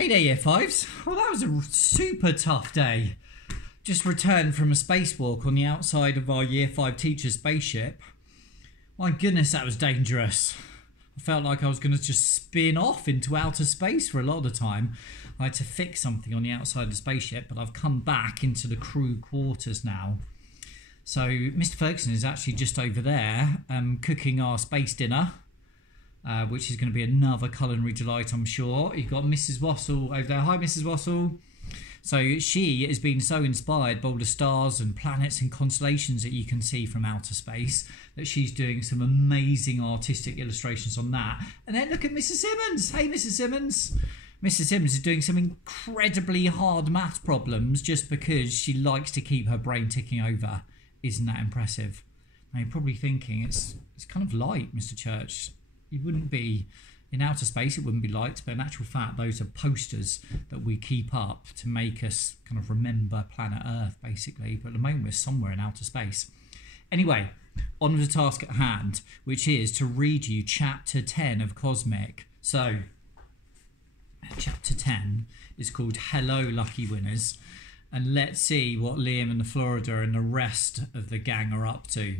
Hey there, Year 5s. Well, that was a super tough day. Just returned from a spacewalk on the outside of our Year 5 teacher's spaceship. My goodness, that was dangerous. I felt like I was going to just spin off into outer space for a lot of the time. I had to fix something on the outside of the spaceship, but I've come back into the crew quarters now. So Mr. Ferguson is actually just over there cooking our space dinner. Which is going to be another culinary delight, I'm sure. You've got Mrs. Wassell over there. Hi, Mrs. Wassell. So she has been so inspired by all the stars and planets and constellations that you can see from outer space that she's doing some amazing artistic illustrations on that. And then look at Mrs. Simmons. Hey, Mrs. Simmons. Mrs. Simmons is doing some incredibly hard math problems just because she likes to keep her brain ticking over. Isn't that impressive? Now, you're probably thinking it's kind of light, Mr. Church. You wouldn't be in outer space, it wouldn't be light, but in actual fact, those are posters that we keep up to make us kind of remember planet Earth, basically. But at the moment, we're somewhere in outer space. Anyway, on with the task at hand, which is to read you Chapter 10 of Cosmic. So, Chapter 10 is called Hello, Lucky Winners. And let's see what Liam and the Florida and the rest of the gang are up to.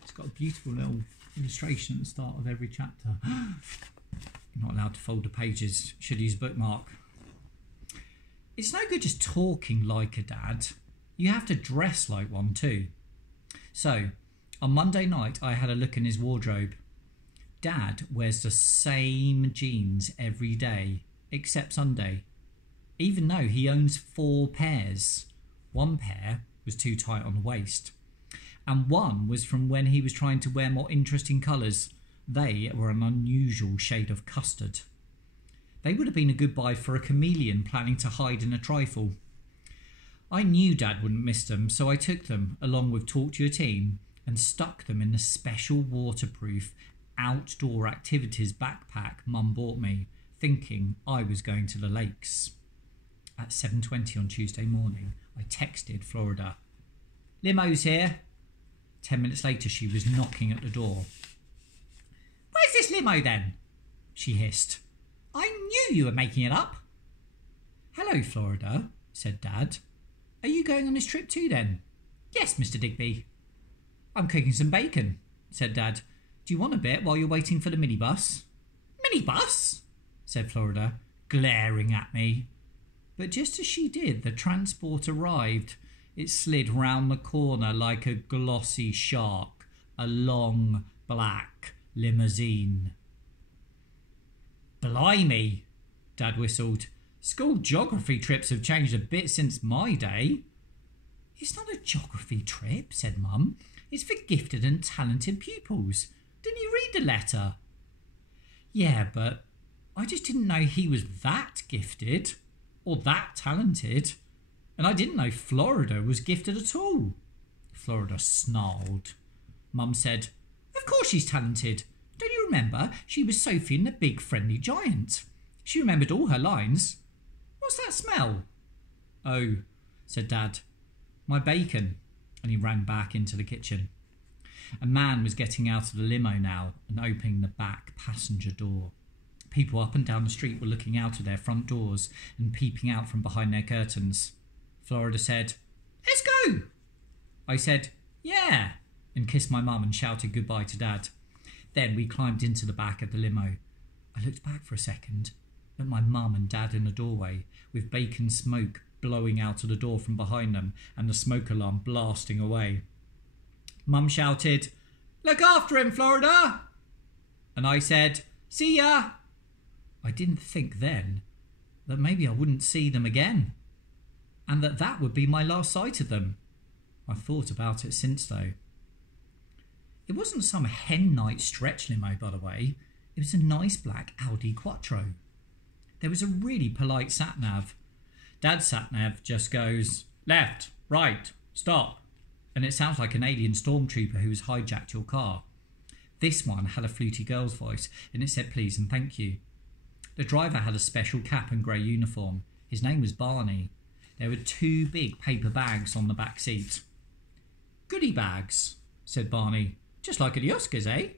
It's got a beautiful little illustration at the start of every chapter. You're not allowed to fold the pages. Should use bookmark. It's no good just talking like a dad. You have to dress like one too. So, on Monday night, I had a look in his wardrobe. Dad wears the same jeans every day, except Sunday. Even though he owns 4 pairs. One pair was too tight on the waist. And one was from when he was trying to wear more interesting colours. They were an unusual shade of custard. They would have been a good buy for a chameleon planning to hide in a trifle. I knew Dad wouldn't miss them, so I took them, along with Talk to Your Team, and stuck them in the special waterproof outdoor activities backpack Mum bought me, thinking I was going to the lakes. At 7:20 on Tuesday morning, I texted Florida. "Limo's here." 10 minutes later, she was knocking at the door. "Where's this limo then?" she hissed. "I knew you were making it up." "Hello, Florida," said Dad. "Are you going on this trip too then?" "Yes, Mr. Digby." "I'm cooking some bacon," said Dad. "Do you want a bit while you're waiting for the minibus?" "Minibus?" said Florida, glaring at me. But just as she did, the transport arrived. It slid round the corner like a glossy shark, a long, black limousine. "Blimey," Dad whistled. "School geography trips have changed a bit since my day." "It's not a geography trip," said Mum. "It's for gifted and talented pupils. Didn't you read the letter?" "Yeah, but I just didn't know he was that gifted or that talented. And I didn't know Florida was gifted at all." Florida snarled. Mum said, "Of course she's talented. Don't you remember? She was Sophie and the Big Friendly Giant. She remembered all her lines. What's that smell?" "Oh," said Dad, "my bacon." And he ran back into the kitchen. A man was getting out of the limo now and opening the back passenger door. People up and down the street were looking out of their front doors and peeping out from behind their curtains. Florida said, "Let's go." I said, "Yeah," and kissed my mum and shouted goodbye to Dad. Then we climbed into the back of the limo. I looked back for a second at my mum and Dad in the doorway, with bacon smoke blowing out of the door from behind them and the smoke alarm blasting away. Mum shouted, "Look after him, Florida!" And I said, "See ya!" I didn't think then that maybe I wouldn't see them again, and that would be my last sight of them. I've thought about it since, though. It wasn't some hen night stretch limo, by the way. It was a nice black Audi Quattro. There was a really polite sat-nav. Dad's sat-nav just goes, "Left, right, stop," and it sounds like an alien stormtrooper who has hijacked your car. This one had a fluty girl's voice, and it said please and thank you. The driver had a special cap and grey uniform. His name was Barney. There were 2 big paper bags on the back seat. "Goodie bags," said Barney. "Just like at the Oscars, eh?"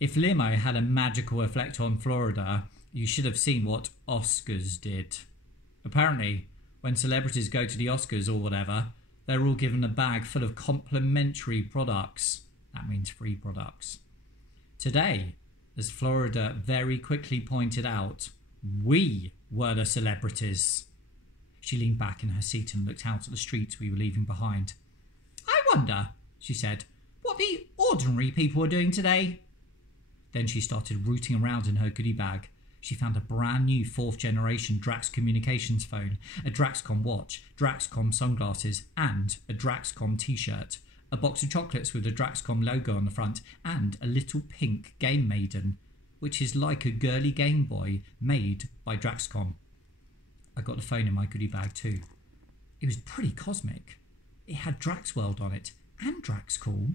If limo had a magical effect on Florida, You should have seen what Oscars did. Apparently, when celebrities go to the Oscars or whatever, they're all given a bag full of complimentary products. That means free products. Today, as Florida very quickly pointed out, we were the celebrities. She leaned back in her seat and looked out at the streets we were leaving behind. I wonder, she said, what the ordinary people are doing today. Then she started rooting around in her goodie bag. She found a brand new 4th generation Drax Communications phone, a Draxcom watch, Draxcom sunglasses, and a Draxcom t-shirt, a box of chocolates with a Draxcom logo on the front, and a little pink Game Maiden, which is like a girly Game Boy made by Draxcom. I got the phone in my goodie bag too. It was pretty cosmic. It had Draxworld on it, and Draxcall,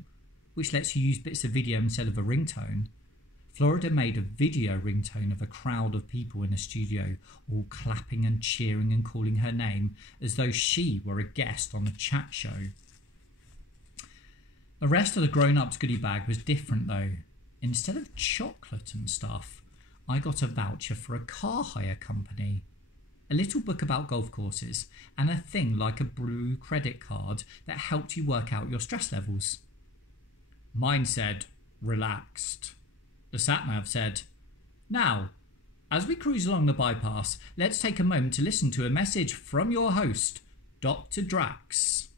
which lets you use bits of video instead of a ringtone. Florida made a video ringtone of a crowd of people in a studio, all clapping and cheering and calling her name as though she were a guest on a chat show. The rest of the grown-ups goodie bag was different though. Instead of chocolate and stuff, I got a voucher for a car hire company, a little book about golf courses, and a thing like a blue credit card that helped you work out your stress levels. Mine said, relaxed. The sat-nav said, now, as we cruise along the bypass, let's take a moment to listen to a message from your host, Dr. Drax.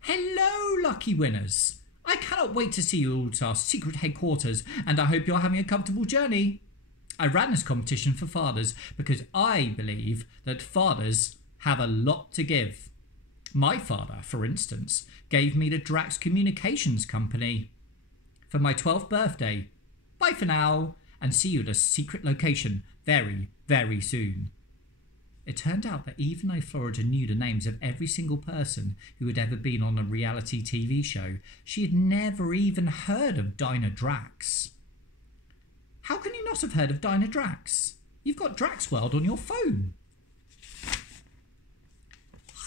Hello, lucky winners. I cannot wait to see you all at our secret headquarters, and I hope you're having a comfortable journey. I ran this competition for fathers because I believe that fathers have a lot to give. My father, for instance, gave me the Drax Communications Company. For my 12th birthday, bye for now, and see you at a secret location very, very soon. It turned out that even though Florida knew the names of every single person who had ever been on a reality TV show, she had never even heard of Dinah Drax. How can you not have heard of Dinah Drax? You've got Draxworld on your phone.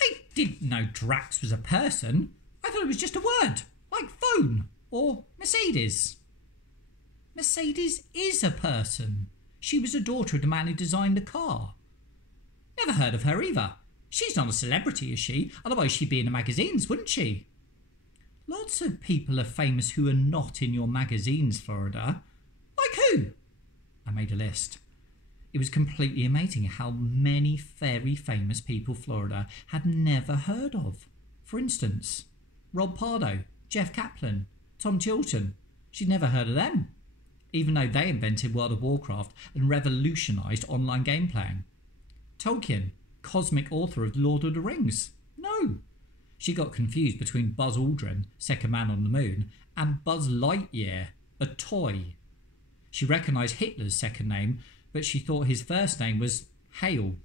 I didn't know Drax was a person. I thought it was just a word, like phone or Mercedes. Mercedes is a person. She was a daughter of the man who designed the car. Never heard of her either. She's not a celebrity, is she? Otherwise she'd be in the magazines, wouldn't she? Lots of people are famous who are not in your magazines, Florida. Like who? I made a list. It was completely amazing how many very famous people Florida had never heard of. For instance, Rob Pardo, Jeff Kaplan, Tom Chilton. She'd never heard of them, even though they invented World of Warcraft and revolutionised online game playing. Tolkien, cosmic author of Lord of the Rings. No. She got confused between Buzz Aldrin, second man on the moon, and Buzz Lightyear, a toy. She recognised Hitler's second name, but she thought his first name was Hale.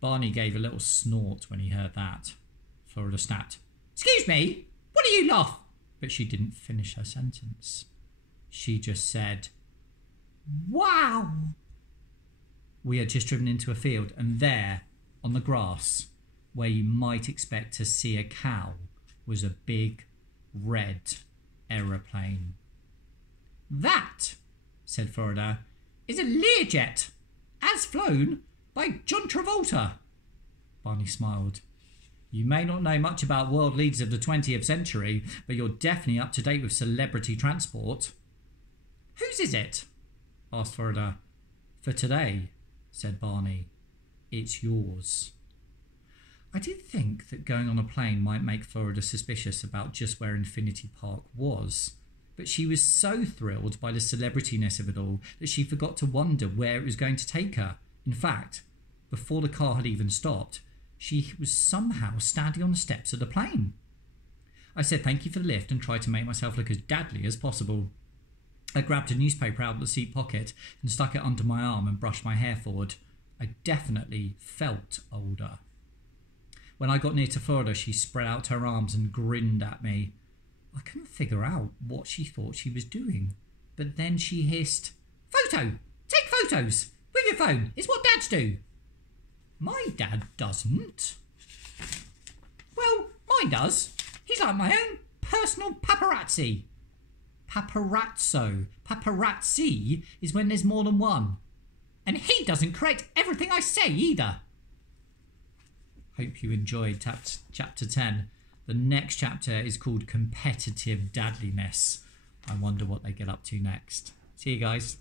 Barney gave a little snort when he heard that. Florida snapped. Excuse me, what do you laugh? But she didn't finish her sentence. She just said, wow. We had just driven into a field, and there, on the grass, where you might expect to see a cow, was a big, red aeroplane. That, said Florida, is a Learjet, as flown by John Travolta. Barney smiled. You may not know much about world leaders of the 20th century, but you're definitely up to date with celebrity transport. Whose is it? Asked Florida. For today, said Barney, it's yours. I did think that going on a plane might make Florida suspicious about just where Infinity Park was, but she was so thrilled by the celebrityness of it all that she forgot to wonder where it was going to take her. In fact, before the car had even stopped, she was somehow standing on the steps of the plane. I said thank you for the lift and tried to make myself look as dadly as possible. I grabbed a newspaper out of the seat pocket and stuck it under my arm and brushed my hair forward. I definitely felt older. When I got near to Florida, she spread out her arms and grinned at me. I couldn't figure out what she thought she was doing, but then she hissed, Photo! Take photos! With your phone! It's what dads do! My dad doesn't. Well, mine does. He's like my own personal paparazzi. paparazzo. Paparazzi is when there's more than one. And he doesn't correct everything I say either. Hope you enjoyed chapter 10. The next chapter is called Competitive Dadliness. I wonder what they get up to next. See you guys.